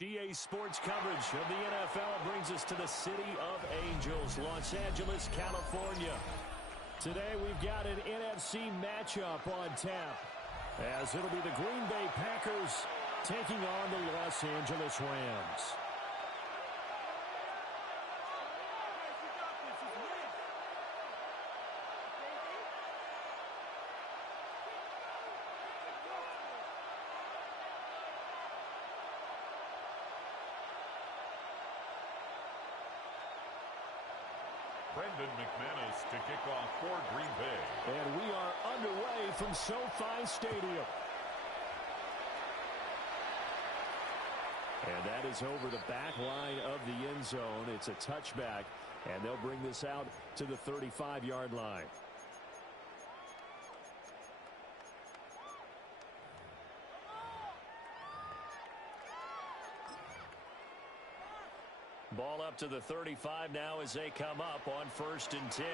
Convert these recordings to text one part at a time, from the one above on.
GA Sports coverage of the NFL brings us to the City of Angels, Los Angeles, California. Today we've got an NFC matchup on tap, as it'll be the Green Bay Packers taking on the Los Angeles Rams. Brendan McManus to kick off for Green Bay. And we are underway from SoFi Stadium. And that is over the back line of the end zone. It's a touchback, and they'll bring this out to the 35-yard line. Ball up to the 35 now as they come up on 1st and 10.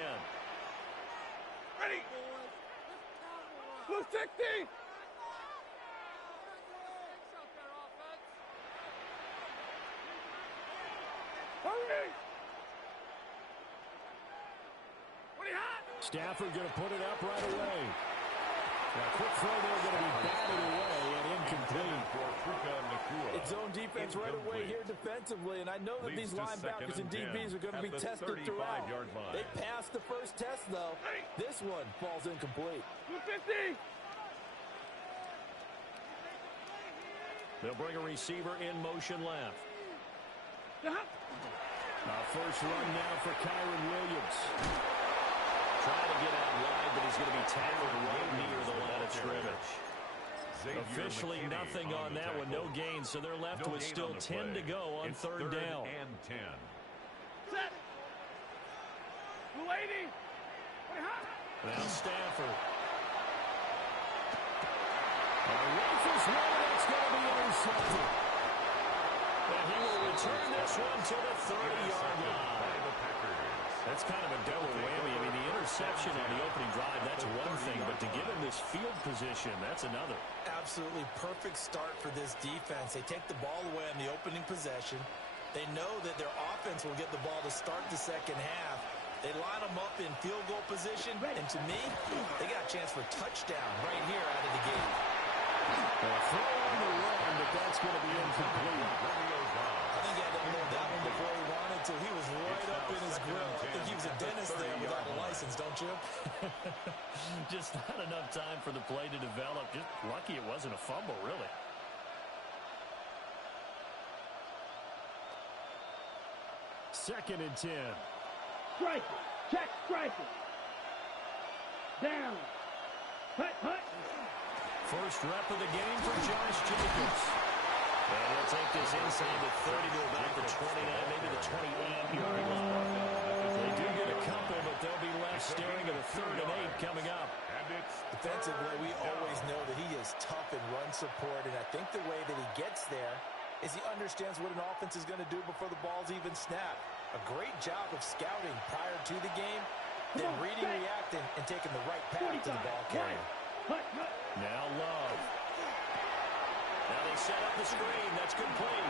Ready. Blue 60. Hurry. What are you hot? Stafford going to put it up right away. Now, quick throw there, going to be batted away and incomplete. It's zone defense right away here defensively, and I know that these linebackers and DBs are going to be tested throughout. They passed the first test, though. This one falls incomplete. 250. They'll bring a receiver in motion left. First run now for Kyron Williams. Trying to get out wide, but he's going to be tackled right near the line of scrimmage. Officially nothing on that one, no gain, so they're left with still 10 to go on third down. And 10. Set. 280. Now Stafford. Rifles one, that's going to be intercepted. And he will return this one to the 30-yard line. That's kind of a double whammy. I mean, the interception on the opening drive, that's one thing, but to give him this field position, that's another. Absolutely perfect start for this defense. They take the ball away on the opening possession. They know that their offense will get the ball to start the second half. They line them up in field goal position, and to me, they got a chance for a touchdown right here out of the gate. Throw on the run, but that's going to be incomplete. I think he had to unload that one before he wanted to. He was right up in his grill. I think he was a dentist there without a license, don't you? Just not enough time for the play to develop. Just lucky it wasn't a fumble, really. Second and 10. Strike it. Check, strike it. Down. Hut. First rep of the game for Josh Jacobs. And he'll take this inside the 30 to about the 29, maybe the 28-yard line. They do get a couple, but they'll be left staring at a 3rd and 8 coming up. Defensively, we always know that he is tough in run support, and I think the way that he gets there is he understands what an offense is going to do before the ball's even snapped. A great job of scouting prior to the game, then reading, reacting, and taking the right path to the ball carrier. Now Love. Now they set up the screen. That's complete.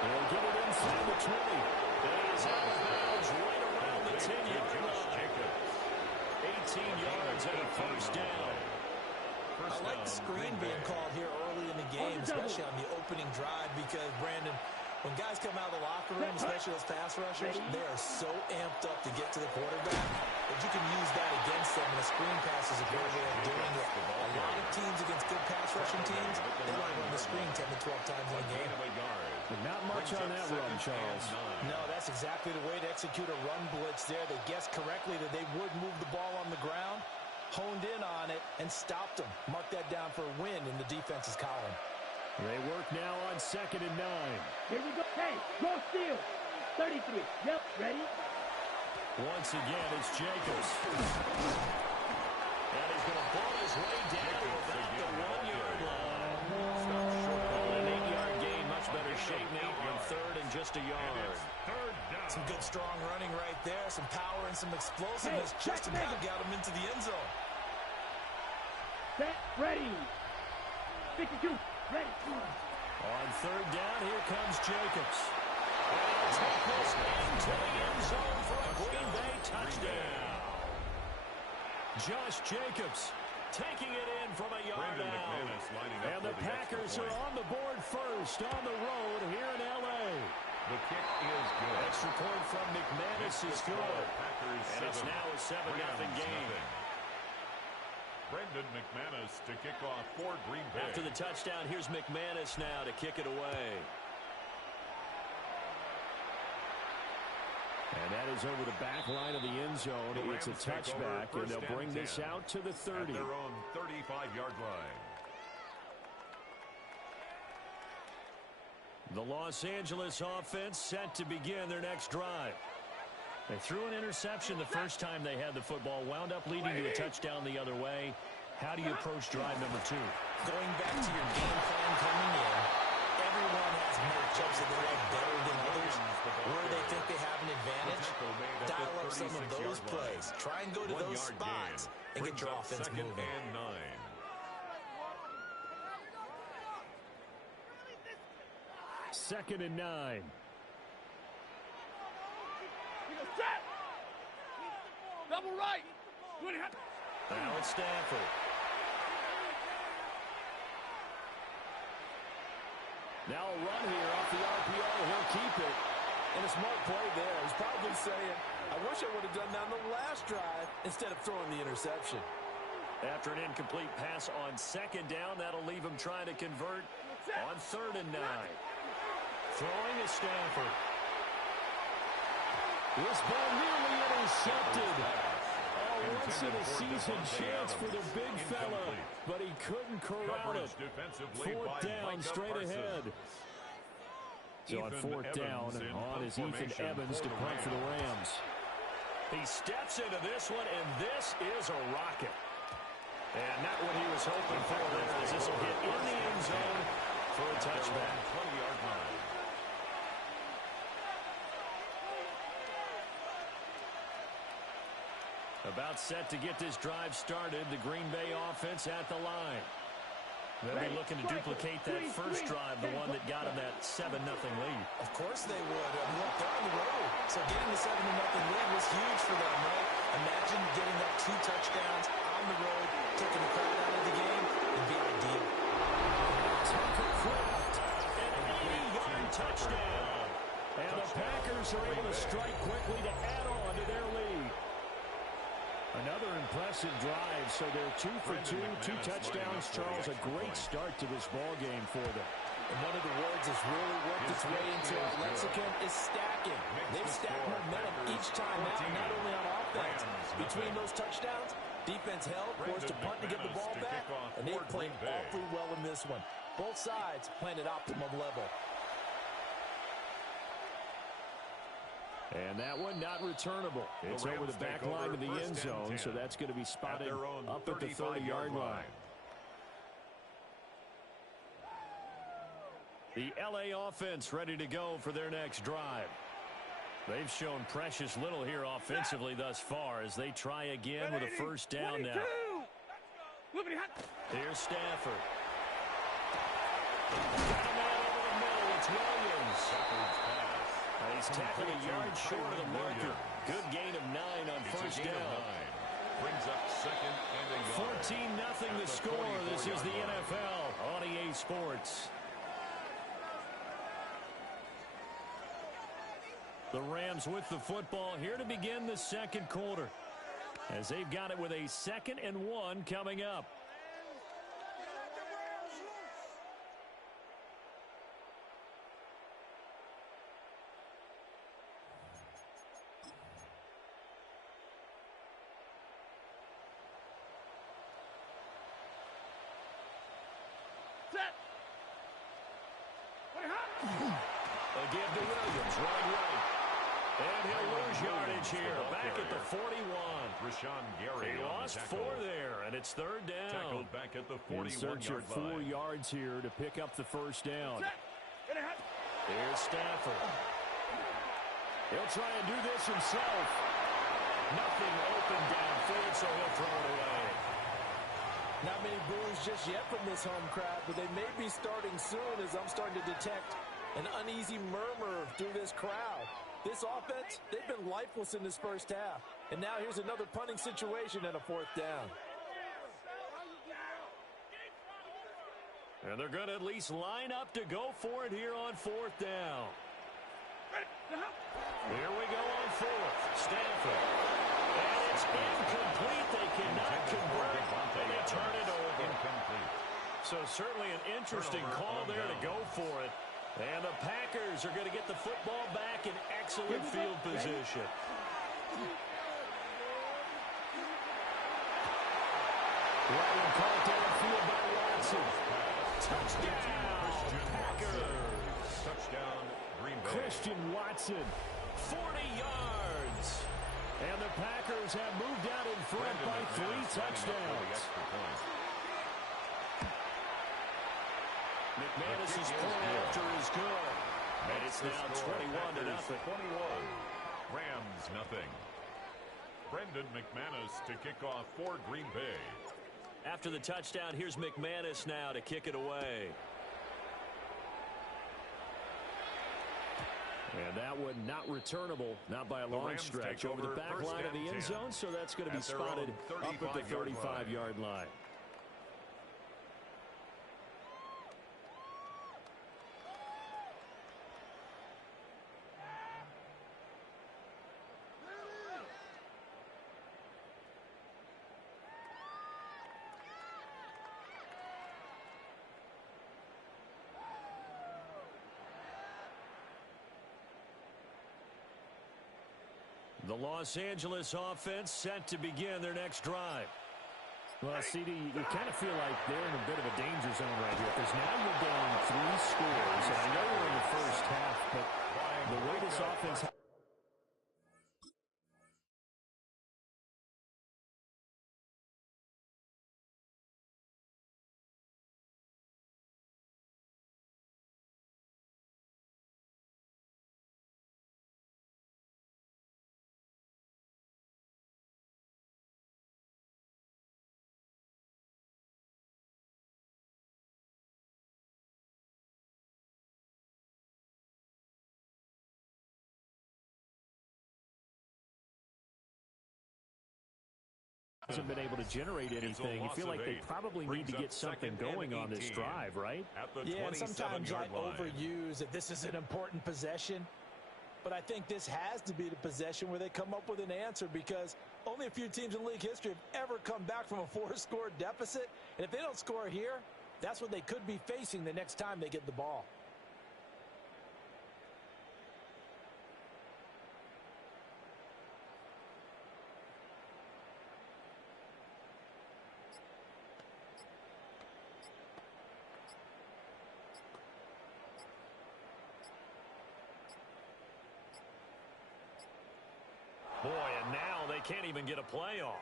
They'll get it inside the 20. And he is out of bounds right around the 10-yard line. 18 yards and a first down. I like the screen being called here early in the game, especially on the opening drive, because, Brandon, when guys come out of the locker room, especially those pass rushers, they are so amped up to get to the quarterback that you can use that against them, and a screen pass is a great way of doing it. A lot of teams against good pass rushing teams, they want to run the screen 10 to 12 times in a game. But not much on that run, Charles. No, that's exactly the way to execute a run blitz there. They guessed correctly that they would move the ball on the ground, honed in on it, and stopped them. Mark that down for a win in the defense's column. They work now on 2nd and 9. Here we go. Hey, go steal. 33. Yep, ready? Once again, it's Jacobs. And he's going to ball his way down about the 1-yard line. An 8-yard gain, much better shape now on 3rd and just a yard. Some good strong running right there, some power and some explosiveness just about got him into the end zone. Set, ready. 52. Ready. On third down, here comes Jacobs. And he'll take this into the end zone for a Green Bay touchdown. Josh Jacobs taking it in from a yard out. And the Packers are on the board first on the road here in L.A. The kick is good. Extra point from McManus is good. And it's now a 7-0 game. Brendan McManus to kick off for Green Bay. After the touchdown, here's McManus now to kick it away. And that is over the back line of the end zone. It's a touchback, and they'll bring this out to the 30. At their own 35-yard line. The Los Angeles offense set to begin their next drive. They threw an interception the first time they had the football, wound up leading to a touchdown the other way. How do you approach drive number 2? Going back to your game plan coming in, everyone has matchups that they like better than others. Where they think they have an advantage, dial up some of those plays. Try and go to those spots and get your offense moving. And 9. Second and 9. Double right. Now it's Stafford. Now a run here off the RPO. He'll keep it. And a smart play there. He's probably saying, I wish I would have done that on the last drive instead of throwing the interception. After an incomplete pass on second down, that'll leave him trying to convert on third and 9. Throwing is Stafford. This ball nearly intercepted. Once-in-a-season chance for the big fella, but he couldn't corral it. Fourth down, straight ahead. So on fourth down, on is Ethan Evans to punt for the Rams. He steps into this one, and this is a rocket. And not what he was hoping for there, as this will hit in the end zone for a touchback. 20-yard line. About set to get this drive started, the Green Bay offense at the line. They'll be looking to duplicate that first drive, the one that got them that 7-0 lead. Of course they would. I mean, look, they're on the road. So getting the 7-0 lead was huge for them, right? Imagine getting up 2 touchdowns on the road, taking the crowd out of the game. It'd be ideal. Tucker Kraft, an 80-yard touchdown. And the Packers are able to strike quickly to add on to their lead. Another impressive drive, so they're 2 for 2, 2 touchdowns. Charles, a great start to this ball game for them. And one of the words that's really worked its way into our lexicon is stacking. They've stacked momentum each time out, not only on offense. Between those touchdowns, defense held, forced to punt to get the ball back, and they played awfully well in this one. Both sides playing at optimum level. And that one not returnable. It's over the back line of the end zone, so that's going to be spotted up at the 30-yard line. The L.A. offense ready to go for their next drive. They've shown precious little here offensively thus far as they try again with a first down now. Here's Stafford. Got a man over the middle. It's Williams. He's tackled a yard short of the marker. Good gain of 9 on first down. Brings up second and a yard. 14-0 the score. This is the NFL on EA Sports. The Rams with the football here to begin the second quarter, as they've got it with a 2nd and 1 coming up. A give to Williams, right. And he'll lose yardage here, back at the 41. Rashawn Gary He lost 4 there, and it's third down. Tackled back at the 41-yard line. In search of 4 yards here to pick up the first down. Here's Stafford. He'll try and do this himself. Nothing open downfield, so he'll throw it away. Not many boos just yet from this home crowd, but they may be starting soon as I'm starting to detect an uneasy murmur through this crowd. This offense, they've been lifeless in this first half. And now here's another punting situation and a 4th down. And they're going to at least line up to go for it here on 4th down. Here we go on 4th. Stanford. And it's incomplete. They cannot convert, and they turn it over. Incomplete. So certainly an interesting call there to go for it. And the Packers are going to get the football back in excellent field position. Ryan caught downfield by Watson. Touchdown, Packers. Touchdown, Green Bay. Christian Watson, 40 yards. And the Packers have moved out in front by 3 touchdowns. McManus's point after is good. And it's now 21-0. 21. Rams nothing. Brendan McManus to kick off for Green Bay. After the touchdown, here's McManus now to kick it away. And that one not returnable, not by a long stretch. Over the back line of the end zone, so that's going to be spotted up at the 35-yard line. The Los Angeles offense set to begin their next drive. Well, CD, you kind of feel like they're in a bit of a danger zone right here, because now you're down 3 scores, and I know we're in the first half, but the way this offense... hasn't been able to generate anything. You feel like they probably need to get something going on this drive, right? Yeah, and sometimes I overuse that this is an important possession. But I think this has to be the possession where they come up with an answer, because only a few teams in league history have ever come back from a 4-score deficit. And if they don't score here, that's what they could be facing the next time they get the ball. Boy, and now they can't even get a play off.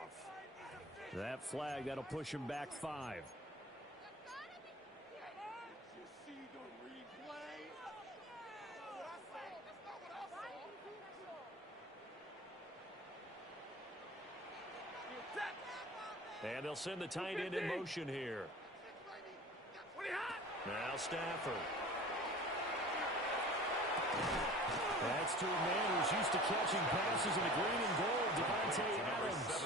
That flag, that'll push him back 5. And they'll send the tight end in motion here. Now Stafford. That's to a man who's used to catching passes in the green and gold, Devontae Adams.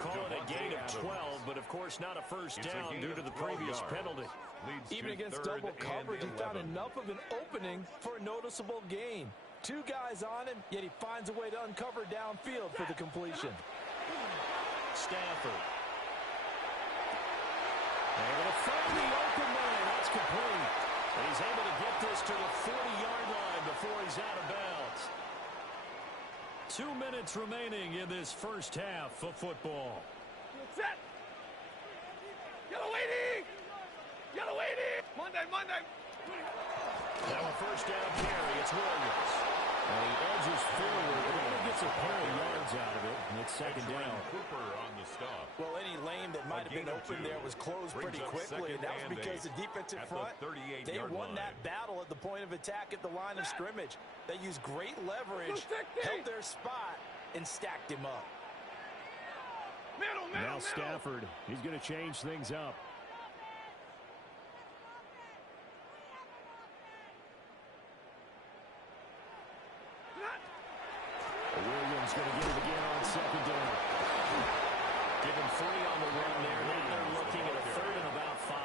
Call it a gain of 12, but of course not a first down due to the previous penalty. Even against double coverage, he found enough of an opening for a noticeable gain. 2 guys on him, yet he finds a way to uncover downfield for the completion. Stafford. Able to find the open man. That's complete. And he's able to get this to the 40-yard line before he's out of bounds. 2 minutes remaining in this first half of football. Set. Yellow waiting. Yellow waiting. Monday. Now a first down carry. It's Williams. And he edges forward, but only gets a pair of yards out of it, and it's second down. Cooper on the stop. Well, any lane that might have been open there was closed pretty quickly, and that was because the defensive front, they won that battle at the point of attack at the line of scrimmage. They used great leverage, held their spot, and stacked him up. Now Stafford, he's going to change things up. Williams going to get it again on second down. Give him 3 on the run there. Now they're looking at a third and about 5.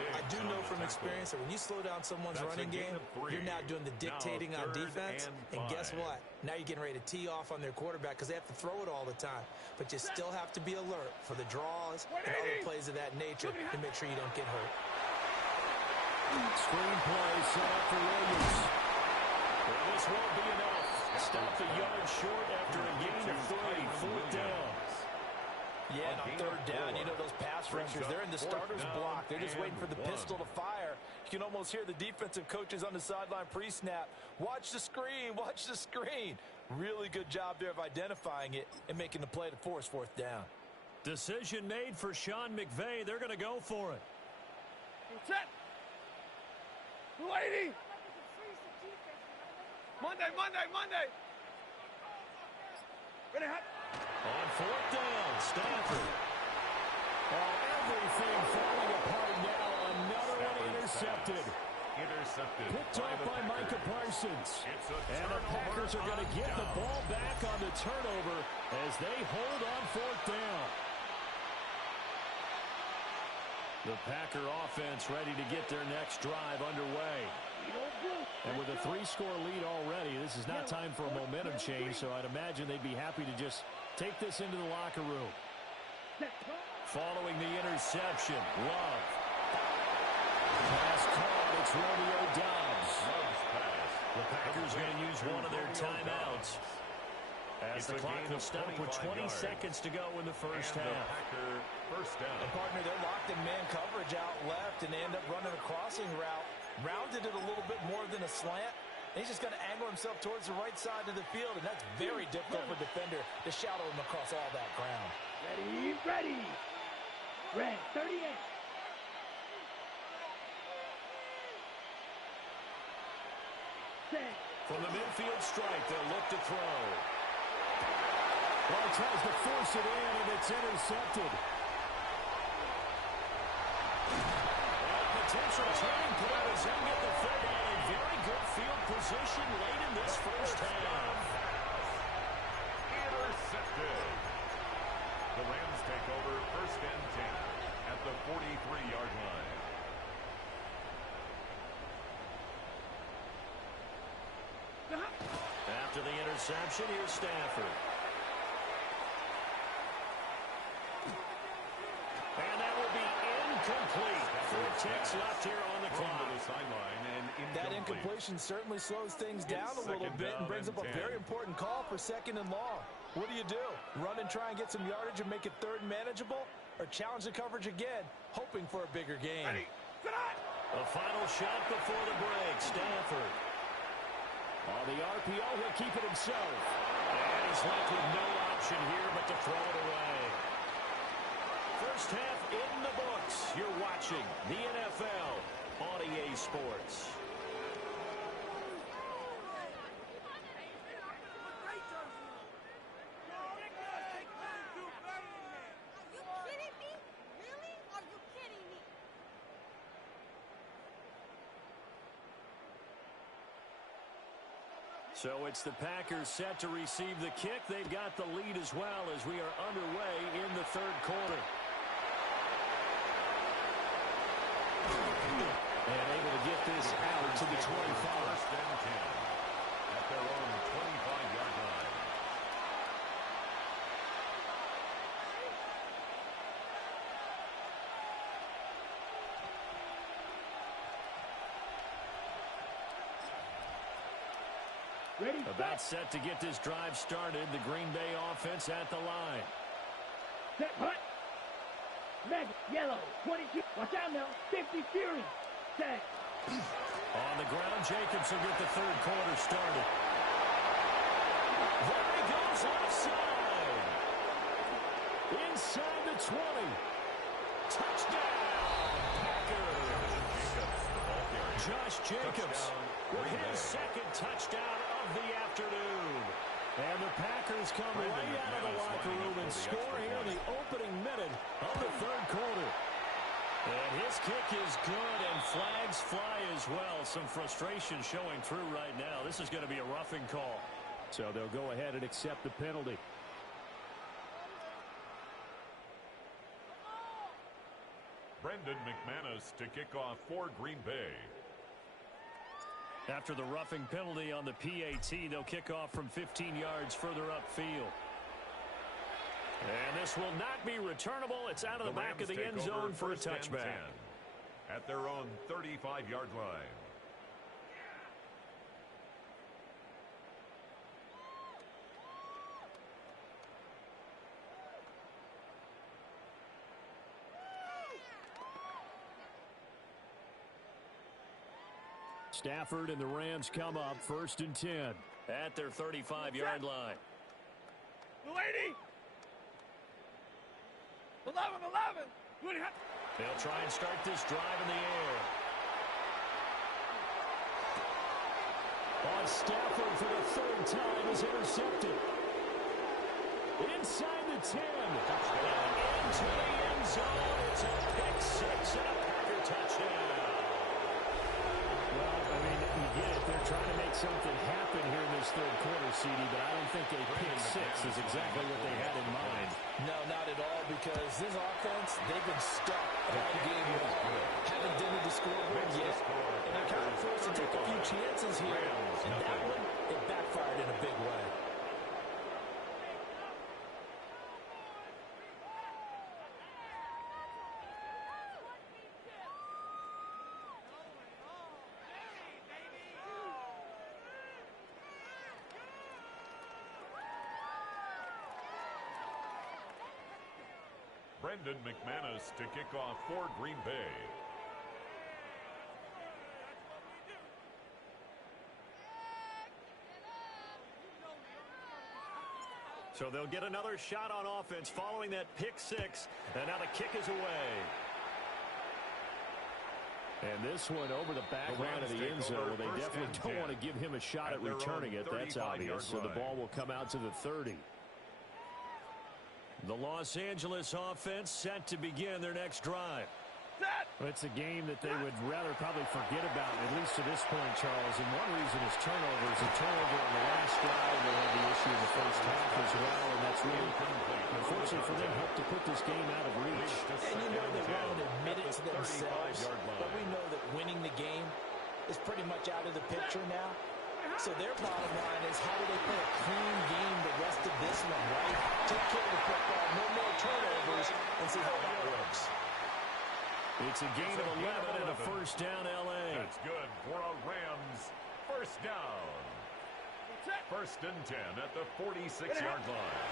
I do know from experience that when you slow down someone's running game, you're now doing the dictating on defense. And guess what? Now you're getting ready to tee off on their quarterback because they have to throw it all the time. But you still have to be alert for the draws and other plays of that nature to make sure you don't get hurt. Screen play set up for Williams. Well, this won't be enough. Stop the yard short after a gain of 3. 4th down. Yeah, and on 3rd down, you know those pass rushers, they're in the starter's block. They're just waiting for the pistol to fire. You can almost hear the defensive coaches on the sideline pre-snap. Watch the screen, watch the screen. Really good job there of identifying it and making the play to force 4th down. Decision made for Sean McVay. They're going to go for it. Set. Lady. Monday. Ready, hot. On 4th down, Stafford. Everything falling apart now. Another one intercepted. Picked off by Micah Parsons. And the Packers are going to get the ball back on the turnover as they hold on 4th down. The Packer offense ready to get their next drive underway. And with a 3-score lead already, this is not time for a momentum change, so I'd imagine they'd be happy to just take this into the locker room. Following the interception, Love. Pass caught, it's Romeo Doubs. The Packers going to use one of their timeouts as the clock will stop with 20 seconds to go in the first half. And partner, they're locked in man coverage out left, and they end up running a crossing route. Rounded it a little bit more than a slant. And he's just going to angle himself towards the right side of the field, and that's very difficult for a defender to shadow him across all that ground. Ready. Red, 38. Set. From the midfield strike, they'll look to throw. Well, he tries to force it in, and it's intercepted. Potential turning point as they get the football in very good field position late in this first half. Intercepted. The Rams take over 1st and 10 at the 43-yard line. After the interception, here's Stafford. And that will be incomplete. 4 ticks left here on the clock. That incompletion certainly slows things down a little bit and brings up a very important call for 2nd and long. What do? Run and try and get some yardage and make it 3rd and manageable? Or challenge the coverage again, hoping for a bigger gain? A final shot before the break. Stafford. On the RPO, he'll keep it himself. And he's left with no option here but to throw it away. First half in the books. You're watching the NFL on EA Sports. So it's the Packers set to receive the kick. They've got the lead as well as we are underway in the 3rd quarter. And able to get this out to the 25. 1st and 10 at their own 25-yard line. Ready, About set to get this drive started. The Green Bay offense at the line. set, hut. Mega, yellow, 22. Watch out now. 50 Fury. Set. On the ground, Jacobs will get the 3rd quarter started. There he goes offside. Inside the 20. Touchdown, Packers. Josh Jacobs with his 2nd touchdown of the afternoon. And the Packers come right out of the locker room and score here in the opening minute of the third quarter. And his kick is good, and flags fly as well. Some frustration showing through right now. This is going to be a roughing call. So they'll go ahead and accept the penalty. Brendan McManus to kick off for Green Bay. After the roughing penalty on the PAT, they'll kick off from 15 yards further upfield. And this will not be returnable. It's out of the back of the end zone for a touchback. At their own 35-yard line. Stafford and the Rams come up 1st and 10 at their 35-yard line. Lady! 11. They'll try and start this drive in the air. On Stafford for the 3rd time is intercepted. Inside the 10. And into the end zone. It's a pick 6 and a Packer touchdown. Well, I mean, you get it. They're trying to make something happen here in this third quarter, CD, but I don't think a pick 6 is exactly what they had in mind. No, not at all, because this offense, they've been stuck all game long. Haven't dented the scoreboard yet, and they're kind of forced to take a few chances here. And that one, it backfired in a big way. Brendan McManus to kick off for Green Bay. So they'll get another shot on offense following that pick 6, and now the kick is away. And this one over the back line of the end zone. Well, they definitely don't want to give him a shot at returning it. That's obvious. So the ball will come out to the 30. The Los Angeles offense set to begin their next drive. It's a game that they would rather probably forget about, at least to this point, Charles. And one reason is turnovers. A turnover on the last drive, they had the issue in the first half as well. And that's really, unfortunately for them, helped to put this game out of reach. And you know they won't admit it to themselves, but we know that winning the game is pretty much out of the picture now. So their bottom line is, how do they play a clean game the rest of this one, right? Take care of the football, no more turnovers, and see how that works. It's a gain of 11 and a first down, L.A. That's good for a Rams first down. 1st and 10 at the 46-yard line.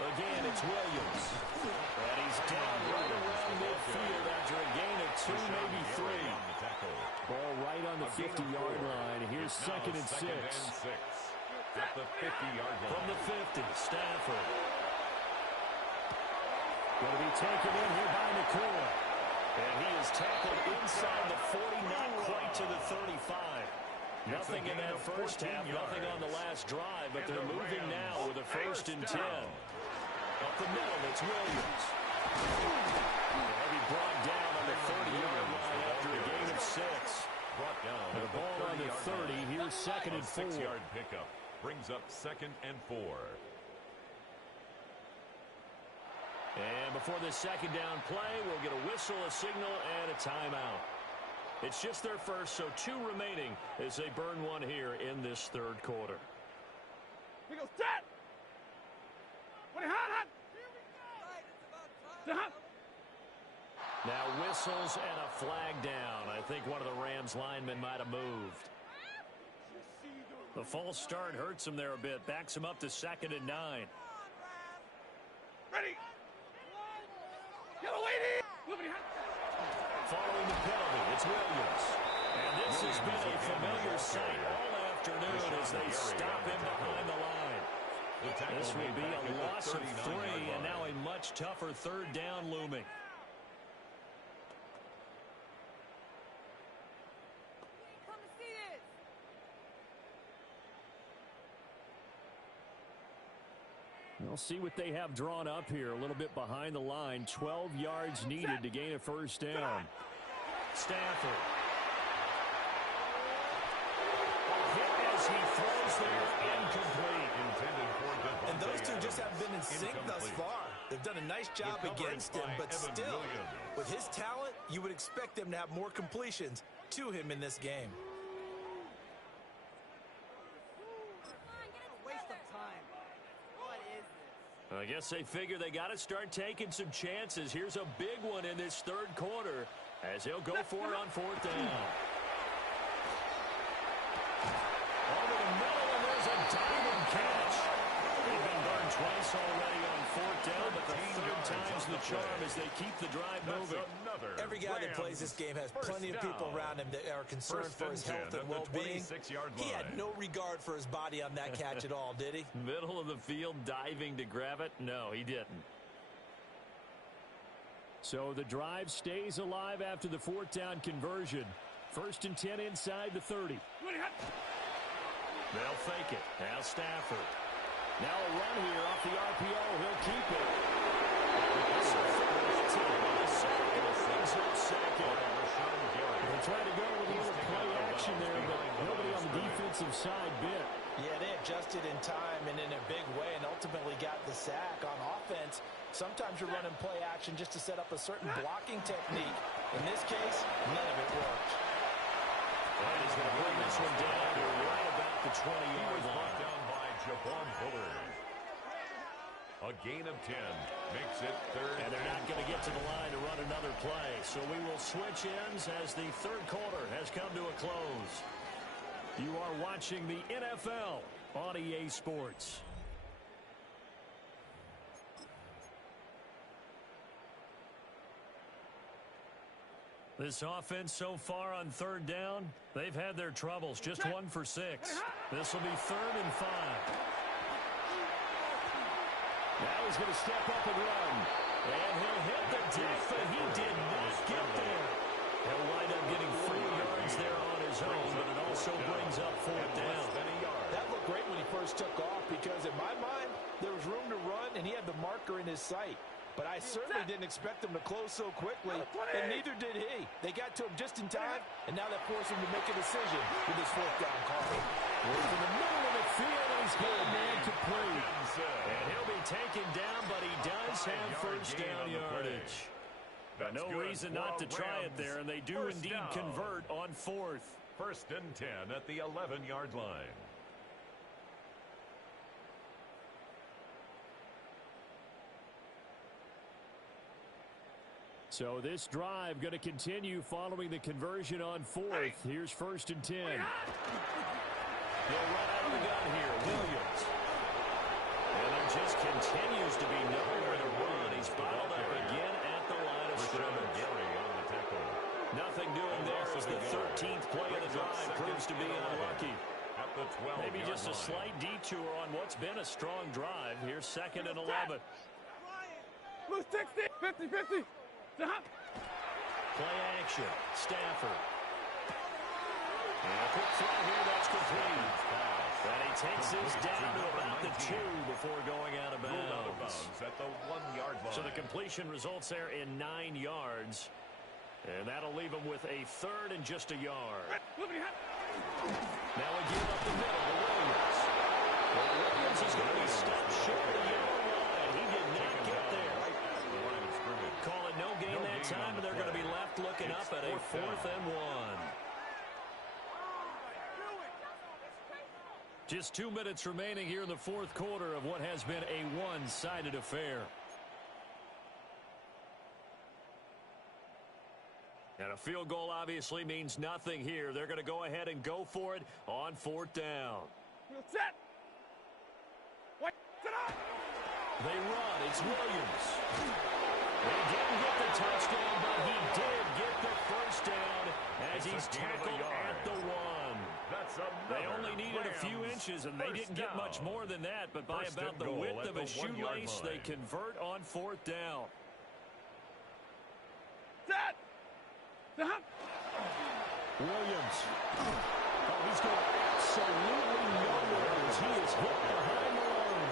Again, it's Williams. And he's down right around midfield after a gain of 2, maybe 3. Ball right on the 50-yard line. Here's 2nd and 6. At the 50-yard line. From the 50, Stafford. Going to be taken in here by Nakua. And he is tackled inside the 40, not quite to the 35. Nothing in that first half, nothing on the last drive, but they're moving now with a 1st and 10. Up the middle, it's Williams. He'll be brought down on the 30-yard line after a gain of 6. Brought down. And the ball on the 30. Here's 2nd and 4. 6-yard pickup brings up 2nd and 4. And before this 2nd down play, we'll get a whistle, a signal, and a timeout. It's just their first, so 2 remaining as they burn one here in this 3rd quarter. We go set. Hot. Here we go. Now whistles and a flag down. I think one of the Rams linemen might have moved. The false start hurts him there a bit. Backs him up to 2nd and 9. Ready. Yellow lady. Following the penalty, it's Williams. And this has been a familiar sight all afternoon as they stop him behind the line. This will be a loss of 3, and now a much tougher 3rd down looming. We'll see what they have drawn up here. A little bit behind the line. 12 yards needed to gain a first down. Stafford. Hit as he throws there, incomplete. And those two just haven't been in sync thus far. They've done a nice job against him, but still, with his talent, you would expect them to have more completions to him in this game. I guess they figure they got to start taking some chances. Here's a big one in this third quarter as he'll go for it on fourth down. Over the middle, and there's a diamond catch. They've been burned twice already on fourth down, but the third time's the charm as they keep the drive moving. Every guy that plays this game has plenty of people around him that are concerned for his health and well-being. He had no regard for his body on that catch at all, did he? Middle of the field, diving to grab it? No, he didn't. So the drive stays alive after the fourth down conversion. 1st and 10 inside the 30. They'll fake it. Now Stafford. Now a run here off the RPO. He'll keep it. It's a they're trying to go with a little play action there, but nobody on the defensive side bit. Yeah, they adjusted in time and in a big way and ultimately got the sack. On offense, sometimes you're running play action just to set up a certain blocking technique. In this case, none of it worked. And he's going to bring this one down to right about the 20-yard line. Brought down by Javon Bullard. A gain of 10 makes it third. And they're not going to get to the line to run another play. So we will switch ends as the third quarter has come to a close. You are watching the NFL on EA Sports. This offense so far on third down, they've had their troubles. Just 1 for 6. This will be 3rd and 5. Now he's going to step up and run. And he'll hit the deck, but he did not get there. He'll wind up getting 4 yards there on his own, but it also brings up 4th down. That looked great when he first took off because, in my mind, there was room to run, and he had the marker in his sight. But I certainly didn't expect him to close so quickly, and neither did he. They got to him just in time, and now that forced him to make a decision with his 4th down call. Goes to the middle of the field, and he's got a man complete. And he'll be taken down, but he does have first down yardage. No reason not to try it there, and they do indeed convert on 4th. 1st and 10 at the 11-yard line. So this drive going to continue following the conversion on 4th. Here's 1st and 10. He'll run out of the gun here. Williams. And there just continues to be nowhere to run. He's fouled up again at the line of scrimmage. Nothing doing there as the 13th play of the drive proves to be unlucky. Maybe just a slight detour on what's been a strong drive. Here's 2nd and 11. Move 60, 50, 50. Play action. Stafford. And a quick throw here that's complete. And he takes this down to about the 2 before going out of bounds. At the 1-yard line. So the completion results there in 9 yards. And that'll leave him with a 3rd and just a yard. Now again up the middle to Williams. Well, Williams is going to be stopped short of the yellow line. He did not get there. Call it no gain that time, and they're going to be left looking up at a 4th and 1. Just 2 minutes remaining here in the 4th quarter of what has been a one-sided affair. And a field goal obviously means nothing here. They're going to go ahead and go for it on 4th down. Set. Wait. Set up. They run. It's Williams. He didn't get the touchdown, but he did get the first down as he's tackled at the 1. They only needed a few inches, and they didn't get much more than that, but by about the width of a shoelace, they convert on 4th down. Set. Williams. Oh, he's going absolutely nowhere as he is hit behind the line.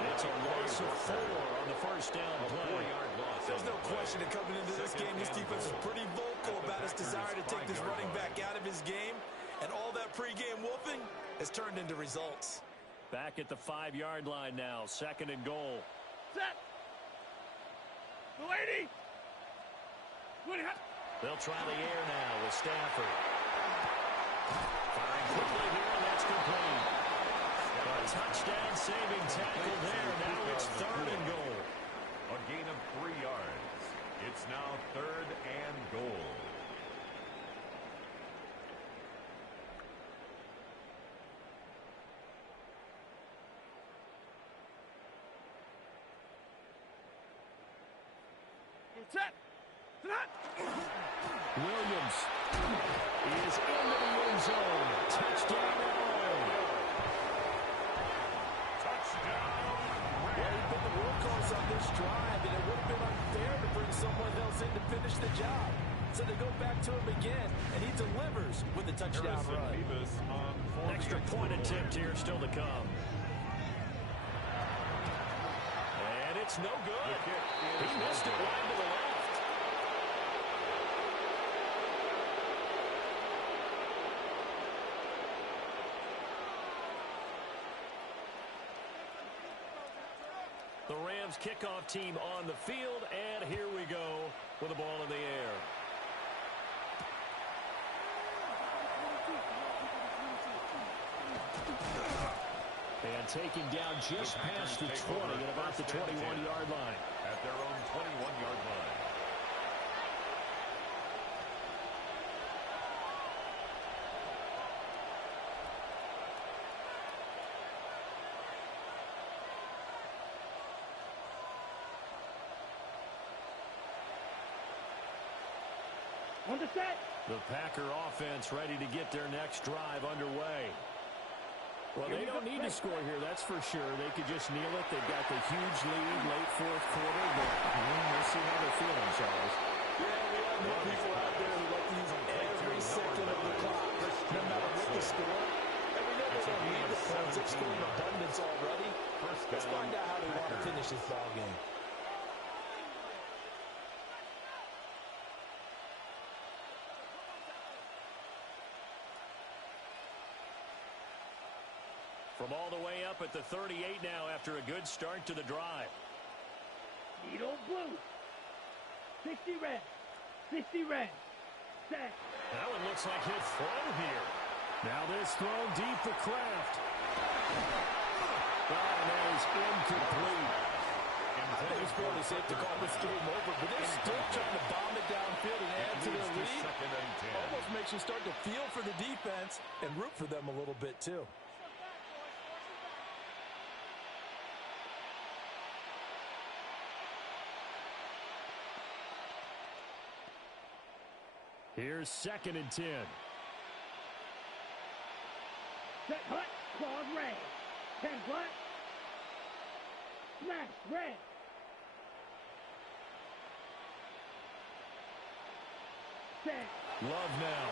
And It's a loss of 4 on the first down play. 4-yard loss. There's no question that coming into this game, this defense is pretty vocal about its desire to take this running back out of his game. And all that pregame wolfing has turned into results. Back at the 5-yard line now. 2nd and goal. Set. The lady. They'll try the air now with Stafford. Firing quickly here, and that's complete. A touchdown saving tackle there. Now it's 3rd and goal. A gain of 3 yards. It's now 3rd and goal. Set. Williams is into the end zone. Touchdown, LA. Touchdown. Well, he's been the workhorse on this drive, and it would have been unfair to bring someone else in to finish the job. So they go back to him again, and he delivers with a touchdown run. Extra point attempt here still to come. And it's no good. He missed it wide to the left. The Rams kickoff team on the field, and here we go with the ball in the air. And taken down just past the 20 at about the 21-yard line. At their own 21-yard line. On the set. The Packer offense ready to get their next drive underway. Well, they don't need to score here, that's for sure. They could just kneel it. They've got the huge lead, late 4th quarter, but we'll see how they're feeling, Charles. Yeah, we have more people out there who like to use every second of the clock, no matter what the score. And we know they don't need the points. They've scored in abundance already. Let's find out how they want to finish this ball game. From all the way up at the 38 now after a good start to the drive. Needle blue. 60 red. 60 red. Set. That one looks like he'll throw here. Now this throw deep for Kraft. And that is incomplete. I think it's fairly safe to call this game over, but they're still trying to bomb it downfield and add to their lead. Almost makes you start to feel for the defense and root for them a little bit too. Here's 2nd and 10. Set hut. Claws red. 10 flat. Smash red. Set. Love now.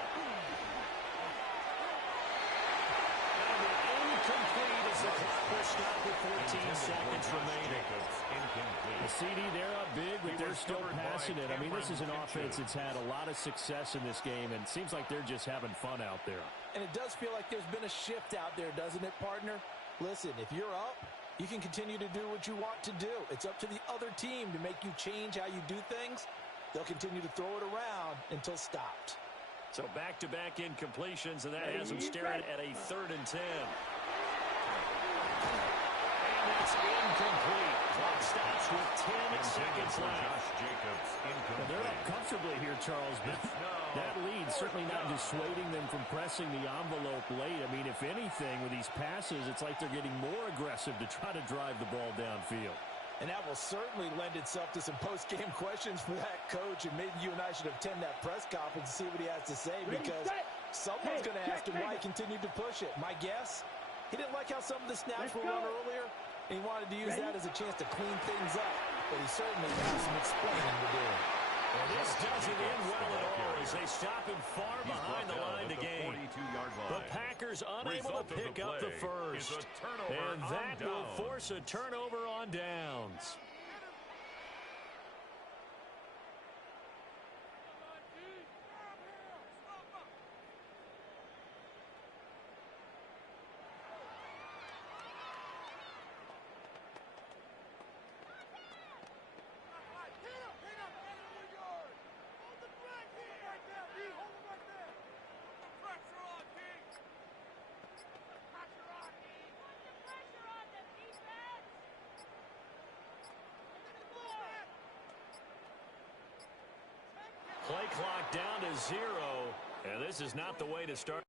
Incomplete as the clock will stop with 14 seconds remaining. The CD, they're up big, but they're still passing it. I mean, this is an offense that's had a lot of success in this game, and it seems like they're just having fun out there. And it does feel like there's been a shift out there, doesn't it, partner? Listen, if you're up, you can continue to do what you want to do. It's up to the other team to make you change how you do things. They'll continue to throw it around until stopped. So back-to-back incompletions, and that has them staring at a 3rd and 10. And it's incomplete. Clock stops with 10 seconds left. Well, they're up comfortably here, Charles, but that lead certainly not dissuading them from pressing the envelope late. I mean, if anything, with these passes, it's like they're getting more aggressive to try to drive the ball downfield. And that will certainly lend itself to some post-game questions for that coach, and maybe you and I should attend that press conference to see what he has to say, because someone's going to ask him why he continued to push it. My guess, he didn't like how some of the snaps were run earlier, and he wanted to use that as a chance to clean things up, but he certainly has some explaining to do. Well, this doesn't end well at all as they stop him far behind the line to gain. The Packers unable to pick up the first. And that will force a turnover on on downs. Play clock down to 0, and this is not the way to start.